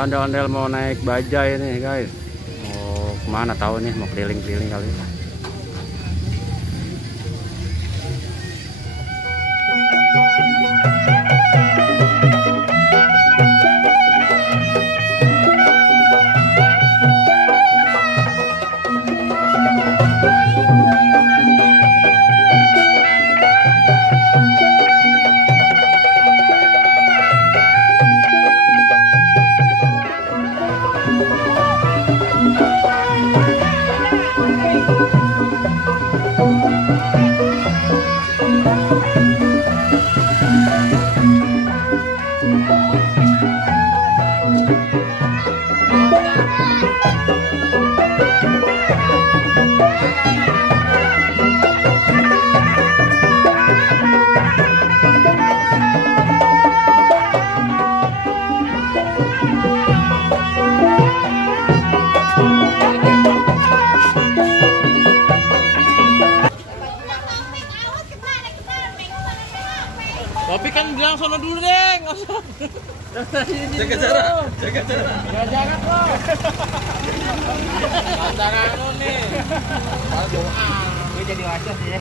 Ada ondel-ondel mau naik bajai nih guys. Mau kemana tahu nih, mau keliling-keliling kali. Tapi kan bilang sono dulu deh, nggak usah. Jaga jarak, jaga jarak. Ya jangan kok. Antara lu nih. Doa. Gue jadi wasit ya.